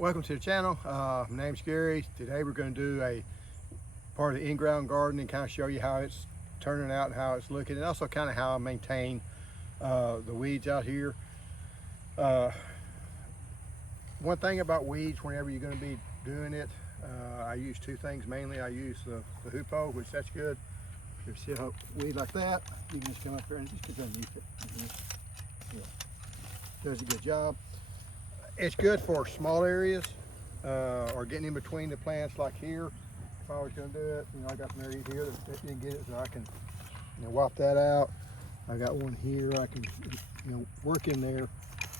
Welcome to the channel. My name's Gary. Today we're going to do a part of the in-ground garden and kind of show you how it's turning out and how it's looking, and also kind of how I maintain the weeds out here. One thing about weeds, whenever you're going to be doing it, I use two things mainly. I use the hoopoe, which that's good. If you see a weed like that, you can just come up here and just get underneath it. Yeah. Does a good job. It's good for small areas or getting in between the plants, like here. If I was going to do it, I got some areas here that didn't get it, so I can wipe that out. I got one here. I can work in there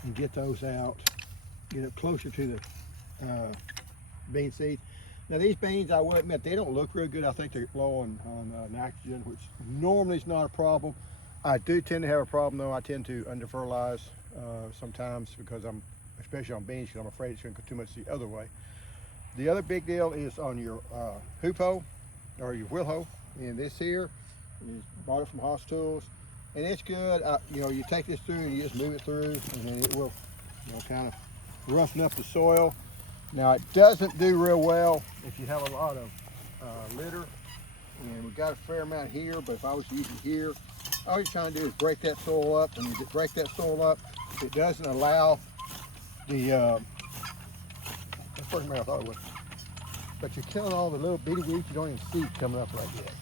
and get those out, get it closer to the bean seeds. Now these beans, I will admit, they don't look real good. I think they're low on nitrogen, which normally is not a problem. I do tend to have a problem though. I tend to under fertilize sometimes because especially on beans, because I'm afraid it's going to go too much the other way. The other big deal is on your hoopoe or your wheel hoe. And this here, you bought it from Haas Tools, and it's good. You take this through and you just move it through, and then it will kind of roughen up the soil. Now it doesn't do real well if you have a lot of litter, and we've got a fair amount here, but if I was using here, all you're trying to do is break that soil up. When you break that soil up, it doesn't allow the first man I thought it was, but you're killing all the little bitty weeds you don't even see coming up like that.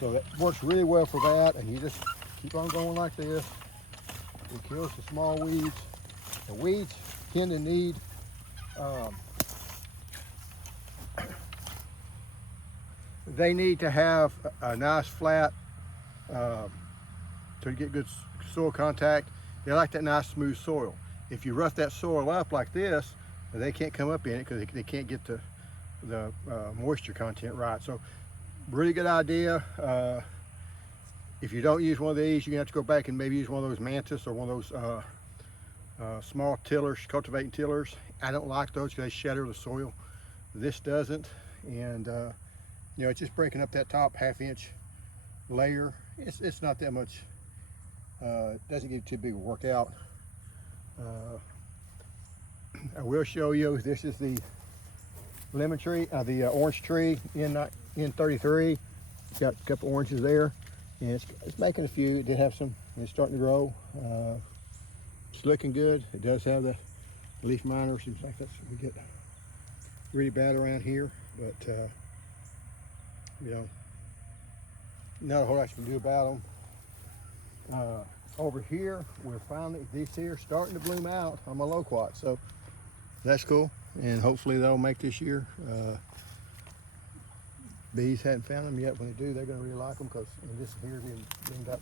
So that works really well for that, and you just keep on going like this. It kills the small weeds. The weeds tend to need they need to have a nice flat to get good soil contact. They like that nice smooth soil. If you rough that soil up like this, they can't come up in it because they can't get the moisture content right. So really good idea. If you don't use one of these, you're gonna have to go back and maybe use one of those Mantis or one of those small tillers, cultivating tillers. I don't like those because they shatter the soil. This doesn't, and it's just breaking up that top half-inch layer. It's not that much. It doesn't give you too big a workout. I will show you, this is the lemon tree, the orange tree in 33. It's got a couple oranges there, and it's making a few. It did have some, it's starting to grow. It's looking good. It does have the leaf miners. In fact, we get really bad around here, but not a whole lot you can do about them. Over here, we're finally, these here starting to bloom out on my Lowquat, so that's cool, and hopefully they'll make this year. Bees hadn't found them yet. When they do, they're going to really like them, because this here even got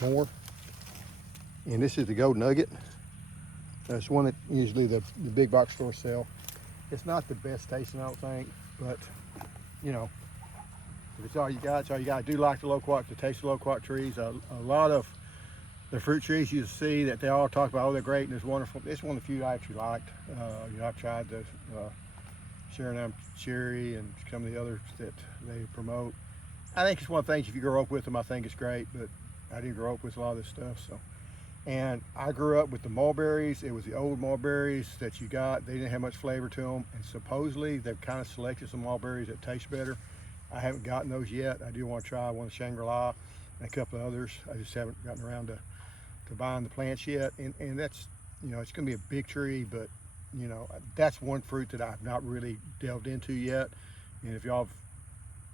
more. And this is the gold nugget. That's one that usually the big box stores sell. It's not the best tasting, I don't think, but if it's all you got, it's all you got. I do like the Lowquat, the taste of Lowquat trees. A lot of the fruit trees you see that they all talk about, oh, they're great and it's wonderful. It's one of the few I actually liked. I've tried the Suriname cherry and some of the others that they promote. I think it's one of the things, if you grow up with them, I think it's great, but I didn't grow up with a lot of this stuff. So, and I grew up with the mulberries. It was the old mulberries that you got. They didn't have much flavor to them, and supposedly they've kind of selected some mulberries that taste better. I haven't gotten those yet. I do want to try one of Shangri-La and a couple of others. I just haven't gotten around to buying the plants yet. And that's, it's going to be a big tree, but, that's one fruit that I've not really delved into yet. And if y'all,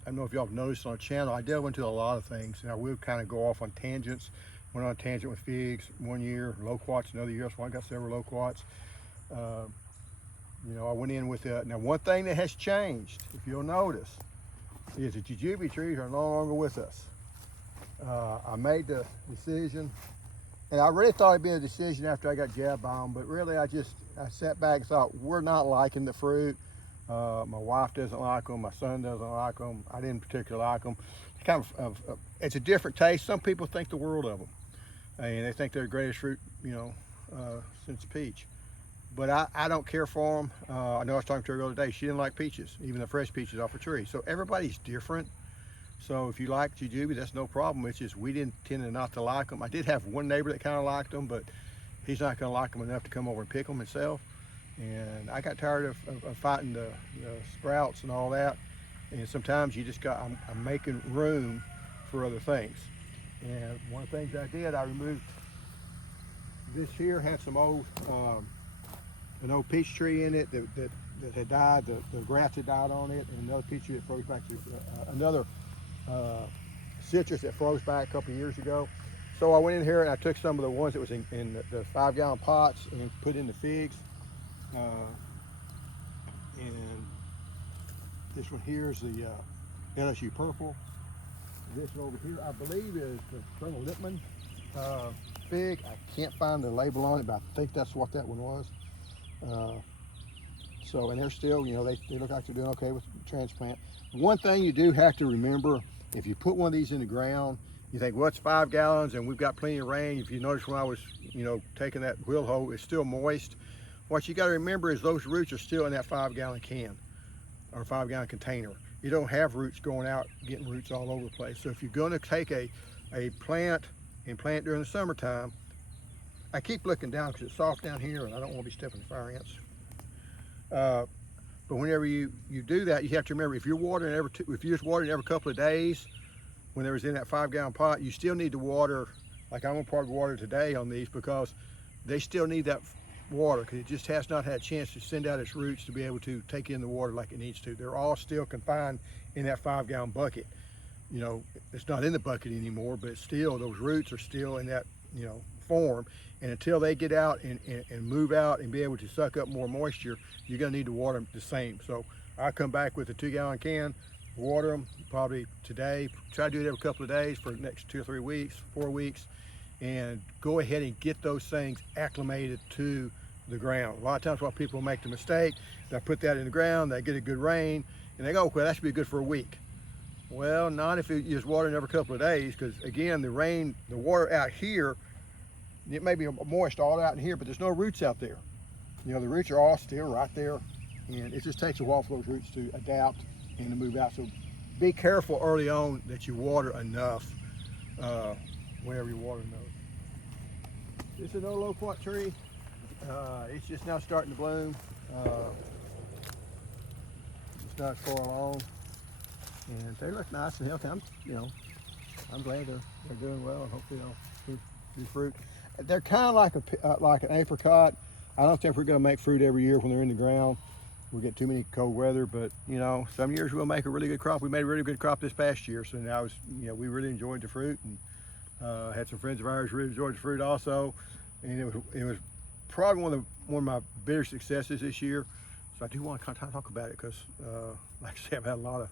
I don't know if y'all have noticed on the channel, I delve into a lot of things, and I will kind of go off on tangents. Went on a tangent with figs one year, Lowquats another year, so I got several Lowquats. I went in with now one thing that has changed, if you'll notice, is the Jju trees are no longer with us. I made the decision, and I really thought it'd be a decision after I got jabbed by them, but really I sat back and thought, we're not liking the fruit. My wife doesn't like them, my son doesn't like them, I didn't particularly like them. It's kind of, it's a different taste. Some people think the world of them, and they think they're the greatest fruit, since peach. But I don't care for them. I know I was talking to her the other day. She didn't like peaches, even the fresh peaches off a tree. So everybody's different. So if you like jujube, that's no problem. It's just we didn't tend to not to like them. I did have one neighbor that kind of liked them, but he's not going to like them enough to come over and pick them himself. And I got tired of fighting the sprouts and all that. And sometimes you just got, I'm making room for other things. And one of the things I did, I removed this here, had some old, an old peach tree in it that had died, the grass had died on it, and another peach tree that froze back, another citrus that froze back a couple of years ago. So I went in here and I took some of the ones that was in the 5-gallon pots and put in the figs. And this one here is the LSU purple. This one over here, I believe, is the Colonel Litman Fig. I can't find the label on it, but I think that's what that one was. So, and they're still, you know, they look like they're doing okay with transplant. One thing you do have to remember, if you put one of these in the ground, you think, well, it's 5 gallons and we've got plenty of rain. If you notice when I was, you know, taking that wheel hoe, it's still moist. What you got to remember is those roots are still in that 5-gallon can or 5-gallon container. You don't have roots going out, getting roots all over the place. So if you're going to take a plant and plant during the summertime, I keep looking down because it's soft down here and I don't want to be stepping fire ants. But whenever you do that, you have to remember, if you're watering if you're just watering every couple of days, when there was in that 5-gallon pot, you still need to water. Like I'm gonna probably water today on these because they still need that water because it just has not had a chance to send out its roots to be able to take in the water like it needs to. They're all still confined in that 5-gallon bucket. You know, it's not in the bucket anymore, but still those roots are still in that, you know, form. And until they get out and move out and be able to suck up more moisture, you're gonna need to water them the same. So I come back with a 2-gallon can, water them probably today, try to do it every couple of days for the next 2 or 3 weeks, 4 weeks, and go ahead and get those things acclimated to the ground. A lot of times while people make the mistake, they put that in the ground, they get a good rain, and they go, well, that should be good for a week. Well, not if you just water it every couple of days, because again, the rain, the water out here, it may be moist all out in here, but there's no roots out there. You know, the roots are all still right there, and it just takes a while for those roots to adapt and to move out. So be careful early on that you water enough whenever you're watering those. This is an old Lowquat tree. It's just now starting to bloom. It's not far along, and they look nice and healthy. I'm glad they're doing well, and hopefully they'll do fruit. They're kind of like an apricot. I don't think we're going to make fruit every year when they're in the ground. We get too many cold weather, but you know, some years we'll make a really good crop. We made a really good crop this past year, so now we really enjoyed the fruit, and had some friends of ours really enjoyed the fruit also. And it was probably one of my bigger successes this year. So I do want to kind of talk about it because, like I said, I've had a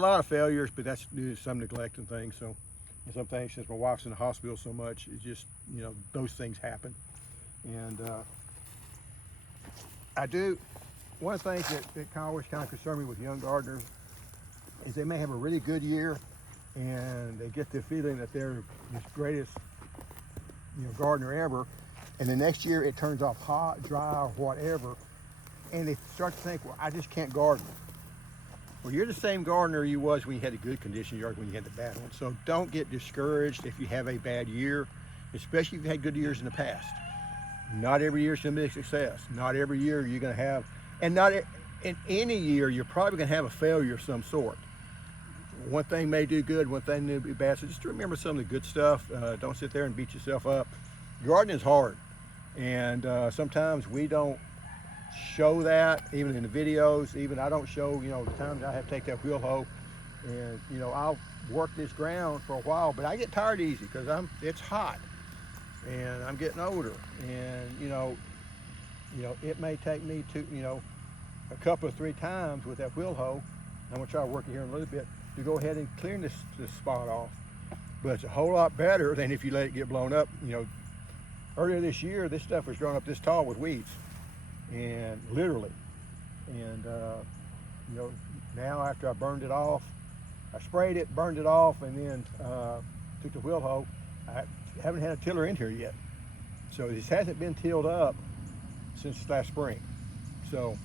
lot of failures, but that's due to some neglect and things. So, and some things, since my wife's in the hospital so much, it's just, you know, those things happen. And one of the things that always kind of concern me with young gardeners is they may have a really good year and they get the feeling that they're the greatest, you know, gardener ever, and the next year it turns off hot, dry, or whatever, and they start to think, well, I just can't garden. Well, you're the same gardener you was when you had a good condition yard when you had the bad one. So don't get discouraged if you have a bad year, especially if you had good years in the past. Not every year is going to be a success. Not every year you're going to have, and not in any year you're probably going to have a failure of some sort. One thing may do good, one thing may be bad. So just remember some of the good stuff. Don't sit there and beat yourself up. Gardening is hard, and sometimes we don't show that, even in the videos. Even I don't show, you know, the times I have to take that wheel hoe, and you know, I'll work this ground for a while, but I get tired easy because it's hot, and I'm getting older, and you know, it may take me a couple of 3 times with that wheel hoe. I'm gonna try to work it here in a little bit to go ahead and clear this spot off. But it's a whole lot better than if you let it get blown up. You know, earlier this year, this stuff was growing up this tall with weeds, and literally. And you know, now after I burned it off, I sprayed it, burned it off, and then took the wheel hoe. I haven't had a tiller in here yet, so this hasn't been tilled up since last spring. So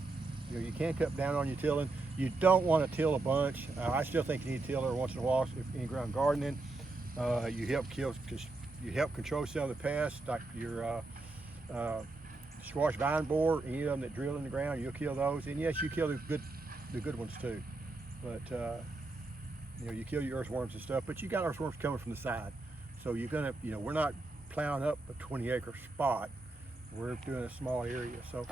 you know, you can't cut down on your tilling. You don't want to till a bunch. I still think you need a tiller once in a while if in-ground gardening. You help control some of the pests, like your squash vine borer, any of them that drill in the ground, you'll kill those. And yes, you kill the good ones too. But you know, you kill your earthworms and stuff, but you got earthworms coming from the side. So you're gonna, you know, we're not plowing up a 20-acre spot. We're doing a small area. So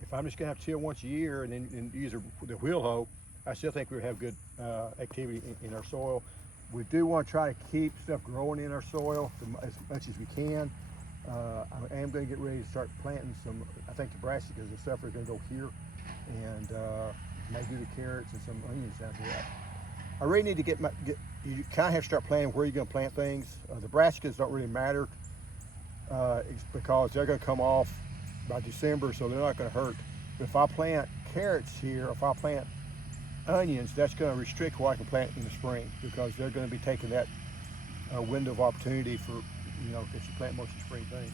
if I'm just gonna have to till once a year and then use the wheel hoe, I still think we have good activity in our soil. We do want to try to keep stuff growing in our soil as much as we can. I am going to get ready to start planting some, I think the brassicas and stuff are going to go here, and maybe the carrots and some onions down here. I really need to you kind of have to start planning where you're going to plant things. The brassicas don't really matter because they're going to come off by December, so they're not going to hurt. But if I plant carrots here, if I plant onions, that's going to restrict what I can plant in the spring, because they're going to be taking that window of opportunity for, you know, that you plant most of the spring things.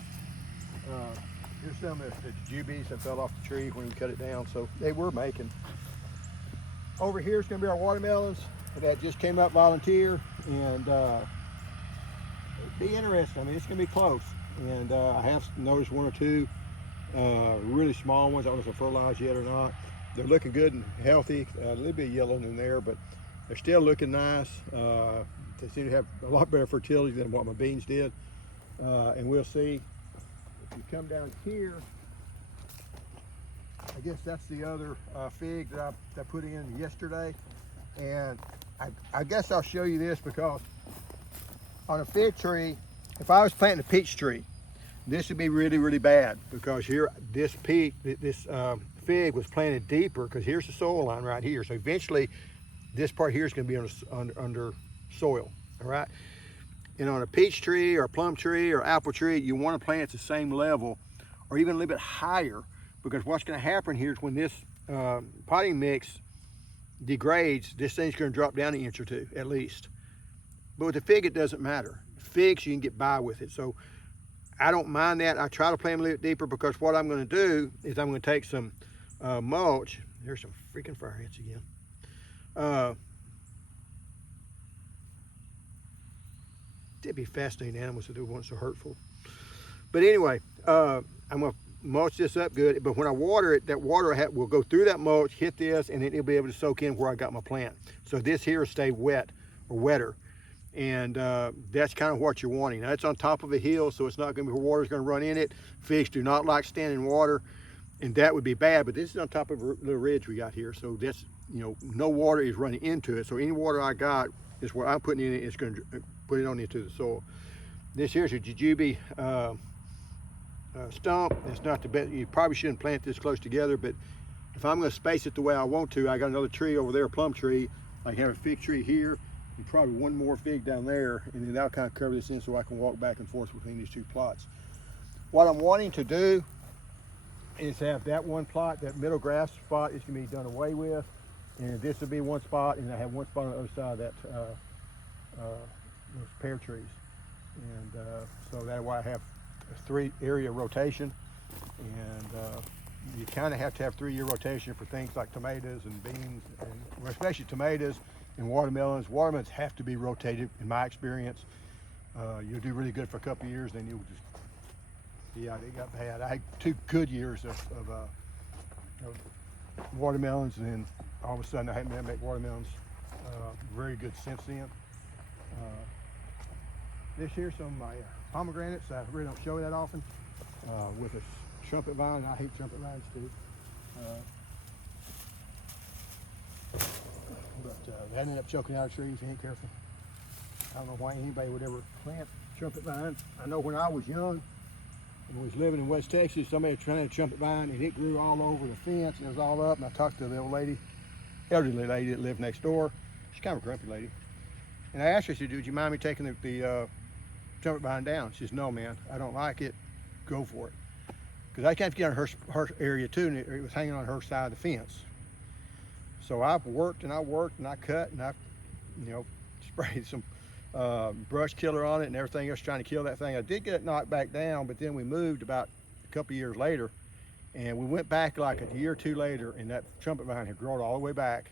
Here's some of the jujubes that fell off the tree when we cut it down, so they were making. Over here is going to be our watermelons that just came up volunteer, and it'll be interesting. I mean, it's going to be close, and I have noticed one or two really small ones. I don't know if they're fertilized yet or not. They're looking good and healthy. A little bit of yellow in there, but they're still looking nice. They seem to have a lot better fertility than what my beans did. And we'll see. If you come down here, I guess that's the other fig that I put in yesterday. And I guess I'll show you this, because on a fig tree, if I was planting a peach tree, this would be really, really bad, because here, this fig was planted deeper, because here's the soil line right here. So eventually, this part here is going to be under soil, all right? And on a peach tree or a plum tree or apple tree, you want to plant at the same level or even a little bit higher, because what's going to happen here is when this potting mix degrades, this thing's going to drop down an inch or two at least. But with the fig, it doesn't matter. Figs, you can get by with it. So I don't mind that. I try to plant them a little bit deeper, because what I'm going to do is I'm going to take some mulch. There's some freaking fire ants again. They'd be fascinating animals if they weren't so hurtful. But anyway, I'm going to mulch this up good. But when I water it, that water will go through that mulch, hit this, and then it'll be able to soak in where I got my plant. So this here will stay wet or wetter. And that's kind of what you're wanting. Now, it's on top of a hill, so it's not going to be where water's going to run in it. Figs do not like standing water, and that would be bad. But this is on top of a little ridge we got here, so that's, you know, no water is running into it. So any water I got is what I'm putting in it. It's going to put it on into the soil. This here's a jujube stump. It's not the best. You probably shouldn't plant this close together, but if I'm going to space it the way I want to, I got another tree over there, a plum tree. I have a fig tree here, and probably one more fig down there, and then that'll kind of cover this in so I can walk back and forth between these two plots. What I'm wanting to do is have that one plot, that middle grass spot, is going to be done away with, and this will be one spot, and I have one spot on the other side of that those pear trees. And so that way I have a 3-area rotation, and you kind of have to have 3-year rotation for things like tomatoes and beans, and especially tomatoes and watermelons. Watermelons have to be rotated, in my experience. You'll do really good for a couple of years, then you'll just, yeah, they got bad. I had 2 good years of watermelons, and then all of a sudden I haven't been able to make watermelons very good since then. This here's some of my pomegranates. I really don't show that often, with a trumpet vine. I hate trumpet vines too. But they ended up choking out of trees if you ain't careful. I don't know why anybody would ever plant trumpet vine. I know when I was young and was living in West Texas, somebody planted a trumpet vine and it grew all over the fence and it was all up. And I talked to the old lady, elderly lady that lived next door. She's kind of a grumpy lady. And I asked her, I said, would you mind me taking the trumpet vine down? She says, no, man, I don't like it. Go for it. Because I can't get on her area too, and it was hanging on her side of the fence. So I've worked and I cut and I, you know, sprayed some brush killer on it and everything else trying to kill that thing. I did get it knocked back down, but then we moved about a couple years later, and we went back like a year or 2 later, and that trumpet vine had grown all the way back.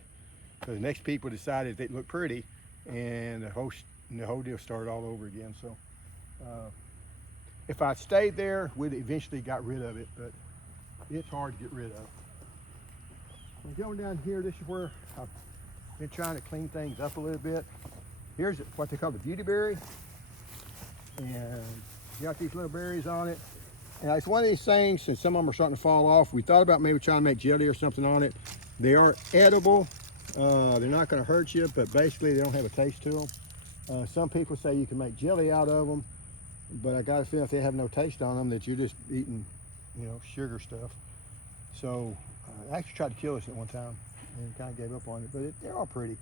So the next people decided it looked pretty, and the whole deal started all over again. So if I stayed there, we'd eventually got rid of it, but it's hard to get rid of. We're going down here. This is where I've been trying to clean things up a little bit. Here's what they call the beauty berry. And you got these little berries on it. And it's one of these things, and some of them are starting to fall off. We thought about maybe trying to make jelly or something on it. They aren't edible. They're not going to hurt you, but basically they don't have a taste to them. Some people say you can make jelly out of them, but I got a feeling if they have no taste on them that you're just eating, you know, sugar stuff. So I actually tried to kill this at one time and kind of gave up on it, but they're all pretty.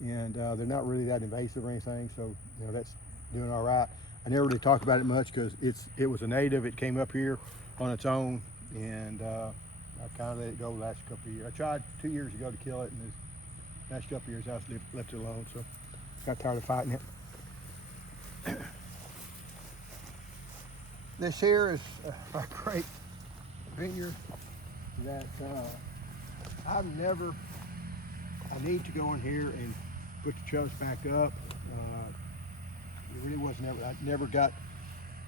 And they're not really that invasive or anything, so you know that's doing all right. I never really talked about it much because it was a native. It came up here on its own, and I kind of let it go the last couple of years. I tried 2 years ago to kill it, and the last couple of years I just left it alone, so got tired of fighting it. This here is a great vineyard that I need to go in here and put the trellis back up. It really wasn't ever, I never got,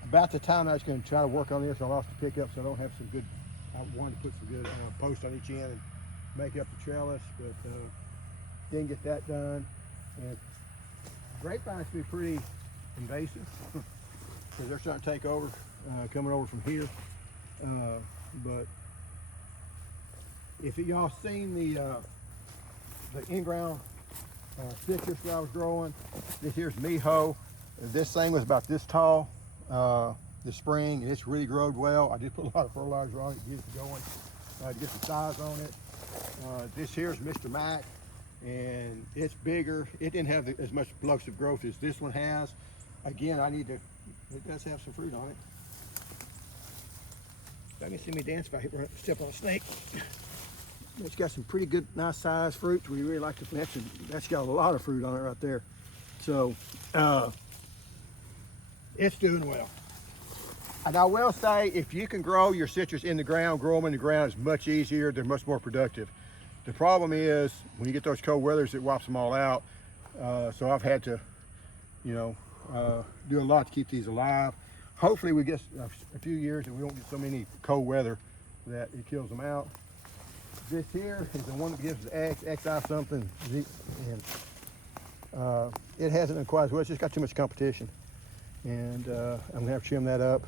about the time I was going to try to work on this, I lost the pickup, so I don't have some good, I wanted to put some good posts on each end and make up the trellis, but didn't get that done. And grapevines can be pretty invasive because they're starting to take over, coming over from here. But if y'all seen the Inground Citrus that I was growing, this here's Miho. This thing was about this tall this spring, and it's really growed well. I did put a lot of fertilizer on it to get it going, to get the size on it. This here's Mr. Mac, and it's bigger. It didn't have as much explosive growth as this one has. Again, it does have some fruit on it. Y'all can see me dance if I step on a snake. It's got some pretty good, nice size fruits. We really like to, that's got a lot of fruit on it right there. So, it's doing well. And I will say, if you can grow your citrus in the ground, grow them in the ground is much easier. They're much more productive. The problem is, when you get those cold weathers, it wipes them all out. So I've had to, you know, do a lot to keep these alive. Hopefully we get a few years and we won't get so many cold weather that it kills them out. This here is the one that gives the XI something, and it hasn't been quite as well. It's just got too much competition, and I'm gonna have to trim that up.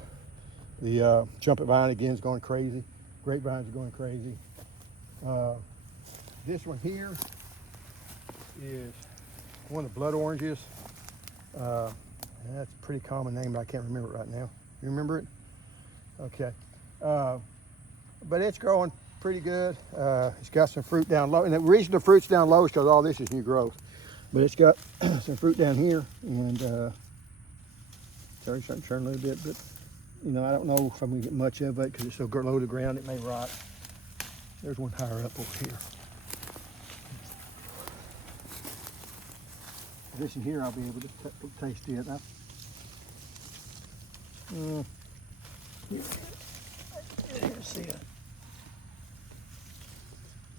The Trumpet vine again is going crazy. Grapevines are going crazy. This one here is one of the blood oranges. That's a pretty common name, but I can't remember it right now. You remember it? Okay. But it's growing pretty good. It's got some fruit down low, and the reason the fruit's down low is because all this is new growth. But it's got some fruit down here, and it's already starting to turn a little bit, but you know, I don't know if I'm gonna get much of it because it's so low to the ground, it may rot. There's one higher up over here. This in here, I'll be able to taste it. Let's see it.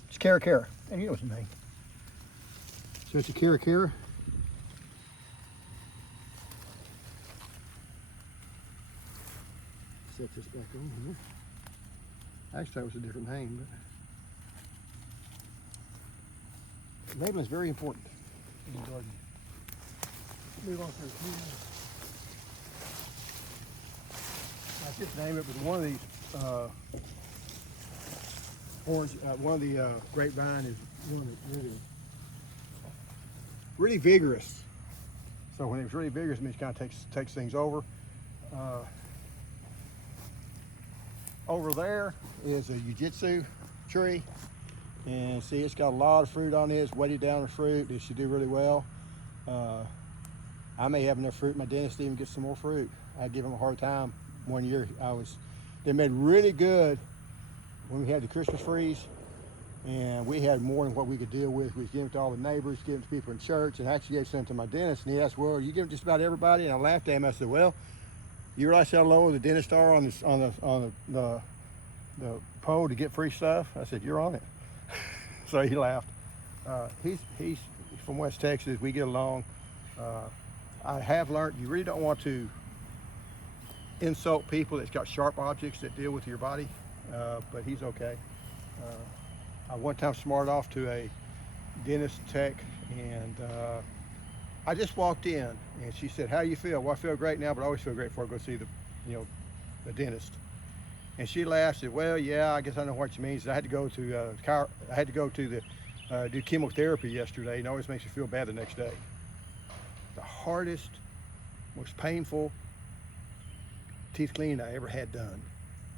It's Cara Cara. And you know what's the name. So it's a Cara Cara. Set this back on here. Actually, that was a different name, but labeling is very important in the garden. Move on through here. I just name it, but one of these one of the grapevine is one that's really vigorous. So when it's really vigorous, it means it kind of takes things over. Over there is a Jju Tree, and see, it's got a lot of fruit on it. It's weighted down with fruit. It should do really well. I may have enough fruit. My dentist even get some more fruit. I give him a hard time. One year they made really good when we had the Christmas freeze, and we had more than what we could deal with. We was giving to all the neighbors, giving to people in church, and I actually gave some to my dentist, and he asked, well, you give it just about everybody? And I laughed at him. I said, well, you realize how low the dentist are on the pole to get free stuff? I said, you're on it. So he laughed. He's from West Texas. We get along. I have learned you really don't want to insult people that's got sharp objects that deal with your body, but he's okay. I one time smarted off to a dentist tech, and I just walked in, and she said, "How do you feel?" "Well, I feel great now, but I always feel great before I go see the dentist." And she laughed, said, "Well, yeah, I guess I know what you mean." Said, "I had to go to do chemotherapy yesterday, and it always makes you feel bad the next day." The hardest, most painful teeth cleaning I ever had done,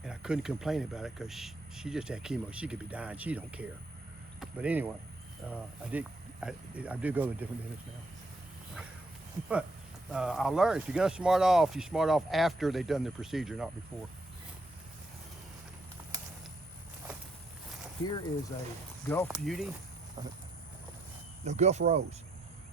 and I couldn't complain about it because she just had chemo. She could be dying. She don't care. But anyway, I do go to a different dentist now. But I learned, if you're gonna smart off, you smart off after they've done the procedure, not before. Here is a Gulf Beauty, no, Gulf Rose.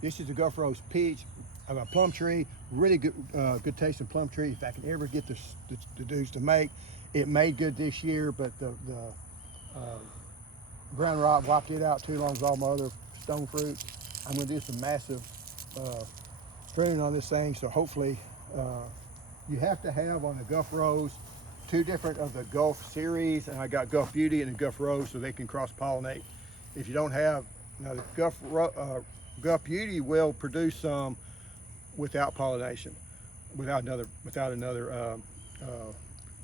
This is a Gulf Rose peach. I have a plum tree, really good tasting plum tree. If I can ever get the dudes to make, it made good this year, but the ground rot wiped it out too, along with all my other stone fruit. I'm gonna do some massive pruning on this thing, so hopefully you have to have on the Gulf Rose 2 different of the Gulf series, and I got Gulf Beauty and the Gulf Rose so they can cross-pollinate. If you don't have, now the Gulf Beauty will produce some without pollination, without another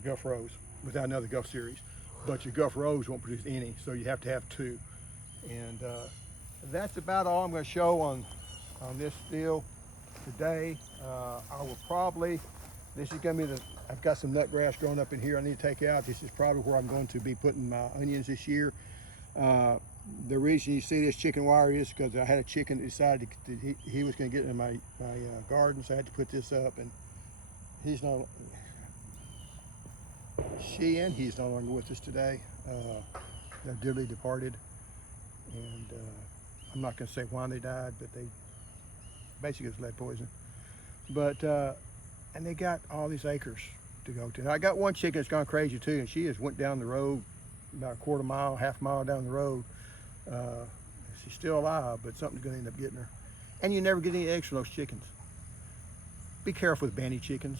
Gulf Rose, without another Gulf series. But your Gulf Rose won't produce any, so you have to have 2. And that's about all I'm going to show on this deal today. I will probably, this is going to be I've got some nut grass growing up in here I need to take out. This is probably where I'm going to be putting my onions this year. The reason you see this chicken wire is because I had a chicken that decided he was going to get in my garden, so I had to put this up, and he's no longer with us today. They're dearly departed, and I'm not going to say why they died, but they basically it was lead poison. But and they got all these acres to go to. Now, I got one chicken that's gone crazy too, and she just went down the road about a quarter mile, half mile down the road. She's still alive, but something's going to end up getting her. And you never get any eggs from those chickens. Be careful with banty chickens.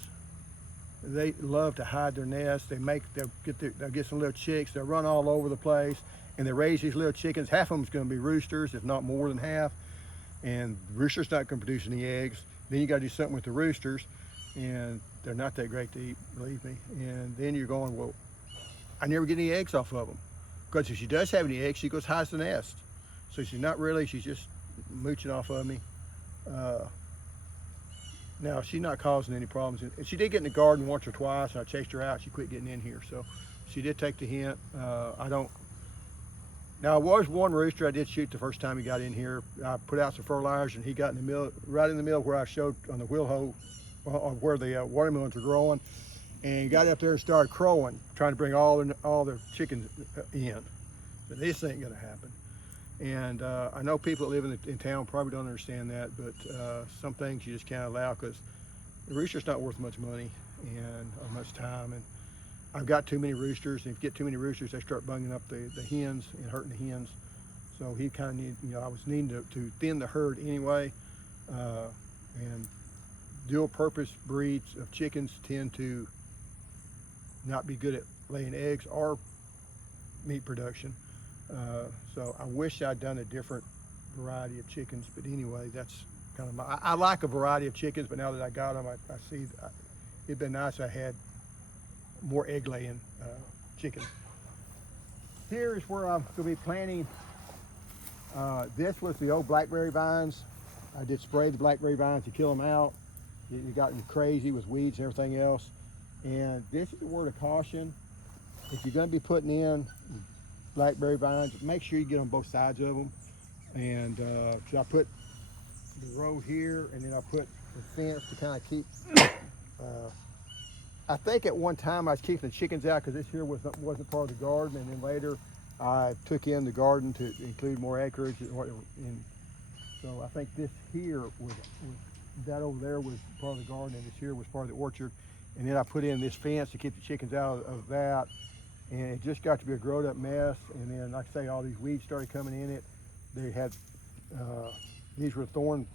They love to hide their nests. They'll get some little chicks. They'll run all over the place, and they raise these little chickens. Half of them's going to be roosters, if not more than half. And the rooster's not going to produce any eggs. Then you got to do something with the roosters, and they're not that great to eat, believe me. And then you're going, well, I never get any eggs off of them. Because if she does have any eggs, she goes hides the nest. So she's not really, she's just mooching off of me. Now, she's not causing any problems. And she did get in the garden once or twice, and I chased her out. She quit getting in here. So she did take the hint. Now, there was one rooster I did shoot the first time he got in here. I put out some fertilizer, and he got in the middle, right in the middle where I showed on the wheel hoe, where the watermelons were growing, and he got up there and started crowing, trying to bring all the chickens in. So this ain't gonna happen. And I know people that live in town probably don't understand that, but some things you just can't allow, because the rooster's not worth much money or much time. And I've got too many roosters, and if you get too many roosters, they start bunging up the hens and hurting the hens. So he kind of needed, I was needing to thin the herd anyway. And dual purpose breeds of chickens tend to not be good at laying eggs or meat production. So I wish I'd done a different variety of chickens, but anyway, that's kind of I like a variety of chickens, but now that I got them, I see it'd been nice I had more egg laying chickens. Here is where I'm going to be planting. This was the old blackberry vines. I did spray the blackberry vines to kill them out. It got crazy with weeds and everything else. And this is a word of caution. If you're going to be putting in blackberry vines, make sure you get on both sides of them. And so I put the row here, and then I put the fence to kind of keep. I think at one time I was keeping the chickens out because this here wasn't part of the garden, and then later I took in the garden to include more acreage. And so I think this here was that over there was part of the garden, and this here was part of the orchard. And then I put in this fence to keep the chickens out of that. And it just got to be a grown up mess. And then, like I say, all these weeds started coming in it. They had, these were thorn,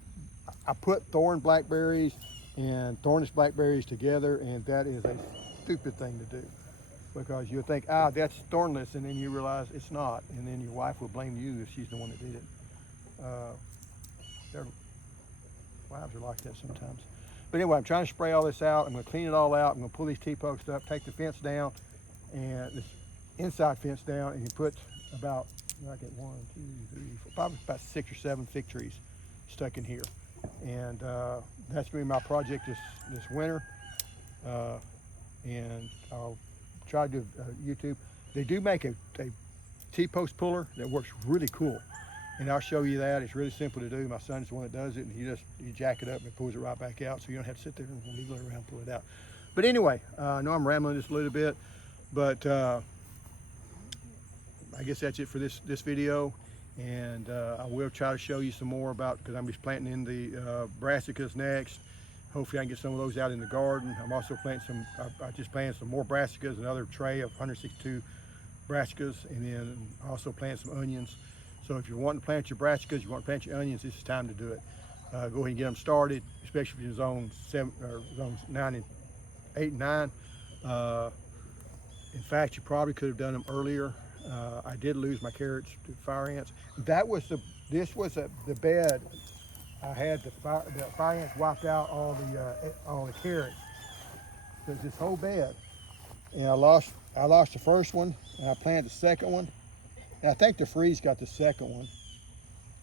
I put thorn blackberries and thornless blackberries together, and that is a stupid thing to do, because you'll think, ah, that's thornless, and then you realize it's not, and then your wife will blame you if she's the one that did it. Their wives are like that sometimes. But anyway, I'm trying to spray all this out. I'm going to clean it all out. I'm going to pull these T-posts up, take the fence down, and this inside fence down, and you put about, I get 1, 2, 3, 4, probably about 6 or 7 fig trees stuck in here. And that's going to be my project this winter. And I'll try to do YouTube. They do make a T-post puller that works really cool. And I'll show you that. It's really simple to do. My son's the one that does it, and you jack it up and it pulls it right back out, so you don't have to sit there and wiggle it around and pull it out. But anyway, I know I'm rambling just a little bit, but I guess that's it for this video. And I will try to show you some more about, because I'm just planting in the brassicas next. Hopefully I can get some of those out in the garden. I'm also planting some, I just planted some more brassicas, another tray of 162 brassicas, and then also planting some onions. So if you're wanting to plant your brassicas, you want to plant your onions, this is time to do it. Go ahead and get them started, especially if you're in zone 7 or zones 8 and 9. In fact, you probably could have done them earlier. I did lose my carrots to fire ants. This was the bed. I had the fire ants wiped out all the carrots. There's this whole bed, and I lost the first one, and I planted the second one. And I think the freeze got the second one.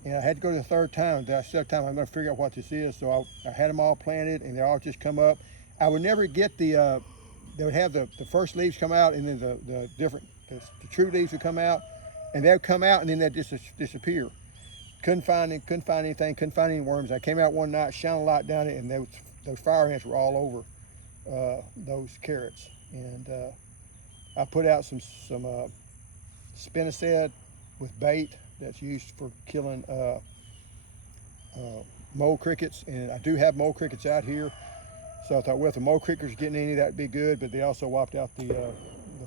And I had to go to the third time. The third time I'm going to figure out what this is. So I had them all planted, and they all just come up. I would never get they would have the first leaves come out, and then the true leaves would come out, and they'd come out, and then they'd just disappear. Couldn't find anything, couldn't find any worms. I came out one night, shined a light down it, and those fire ants were all over those carrots. And I put out some spinosad with bait that's used for killing mole crickets, and I do have mole crickets out here, so I thought, well, if the mole crickets are getting any, that'd be good. But they also wiped out the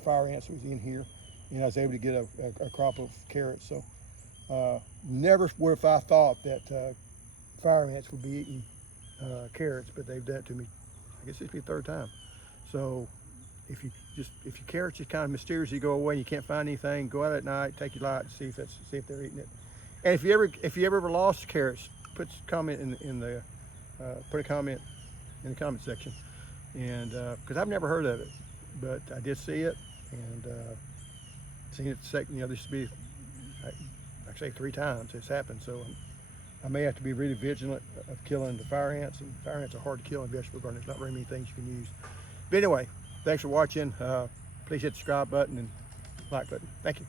fire ants that was in here, and I was able to get a crop of carrots. So never would have I thought that fire ants would be eating carrots, but they've done it to me. I guess this will be the third time. So if your carrots just kind of mysteriously go away and you can't find anything, go out at night, take your light, and see if they're eating it. And if you ever lost carrots, put a comment in the comment section, and because I've never heard of it, but I did see it, and seen it second. This would be, like I say, 3 times it's happened. So I may have to be really vigilant of killing the fire ants, and fire ants are hard to kill in vegetable garden. There's not very many things you can use. But anyway, thanks for watching. Please hit the subscribe button and like button. Thank you.